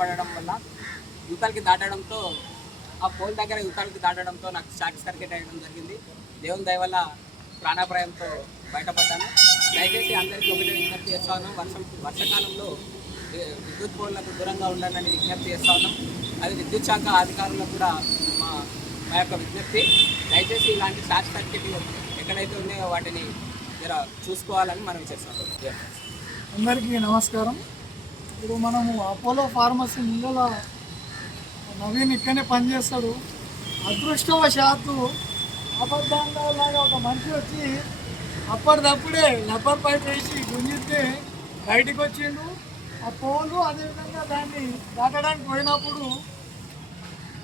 పడడం వల్ల యువతలకి దాటడంతో ఆ పోల్ దగ్గర యువతలకి దాటడంతో నాకు షార్ట్ సర్క్యూట్ అయ్యడం జరిగింది. దేవుని దయ వల్ల ప్రాణాపాయంతో బయటపడ్డాను. దయచేసి అందరికీ ఒకటే విజ్ఞప్తి చేస్తా ఉన్నాం, వర్షాకాలంలో విద్యుత్ పోల్లకు దూరంగా ఉండాలని విజ్ఞప్తి చేస్తా ఉన్నాం. అది విద్యుత్ శాఖ అధికారులకు కూడా మా యొక్క విజ్ఞప్తి. దయచేసి ఇలాంటి షార్ట్ సర్క్యూట్ ఎక్కడైతే ఉన్నాయో వాటిని జర చూసుకోవాలని మనం చేస్తాం. అందరికీ నమస్కారం. ఇప్పుడు మనము అపోలో ఫార్మసీ ముందల నవీన్ ఇక్కడనే పనిచేస్తాడు. అదృష్టవశాత్తు అబద్ధంగా లాగా ఒక మనిషి వచ్చి అప్పటిదప్పుడే రబ్బర్ పైప్ వేసి గుంజితే బయటికి వచ్చిండు. ఆ పోలు అదేవిధంగా దాన్ని దాటడానికి పోయినప్పుడు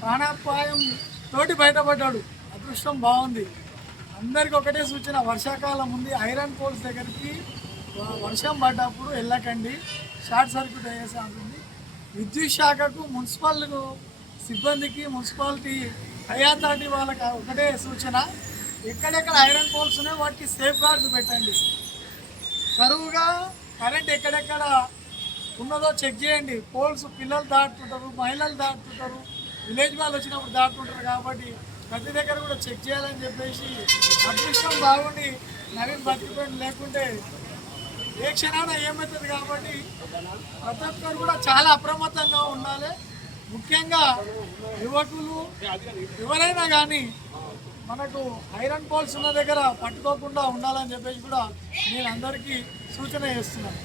ప్రాణాపాయం తోటి బయటపడ్డాడు. అదృష్టం బాగుంది. అందరికీ ఒకటే సూచన, వర్షాకాలం ఉంది, ఐరన్ పోల్స్ దగ్గరికి వర్షం పడ్డప్పుడు వెళ్ళకండి, షార్ట్ సర్క్యూట్ అయ్యేసి ఉంటుంది. విద్యుత్ శాఖకు మున్సిపల్ సిబ్బందికి మున్సిపాలిటీ హై అథారిటీ వాళ్ళకి ఒకటే సూచన, ఎక్కడెక్కడ ఐరన్ పోల్స్ ఉన్నాయో వాటికి సేఫ్ గార్డ్స్ పెట్టండి. కరువుగా కరెంట్ ఎక్కడెక్కడ ఉన్నదో చెక్ చేయండి. పోల్స్ పిల్లలు దాటుతుంటారు, మహిళలు దాటుతుంటారు, విలేజ్ వాళ్ళు వచ్చినప్పుడు దాటుతుంటారు. కాబట్టి ప్రతి దగ్గర కూడా చెక్ చేయాలని చెప్పేసి, అదృష్టం బాగుండి నవీన్ బతికిపోయింది, లేకుంటే ఏ క్షణాన ఏమవుతుంది. కాబట్టి ప్రతి ఒక్కరు కూడా చాలా అప్రమత్తంగా ఉండాలి. ముఖ్యంగా యువకులు ఎవరైనా కానీ మనకు ఐరన్ పోల్స్ ఉన్న దగ్గర పట్టుకోకుండా ఉండాలని చెప్పేసి కూడా నేను అందరికీ సూచన చేస్తున్నాను.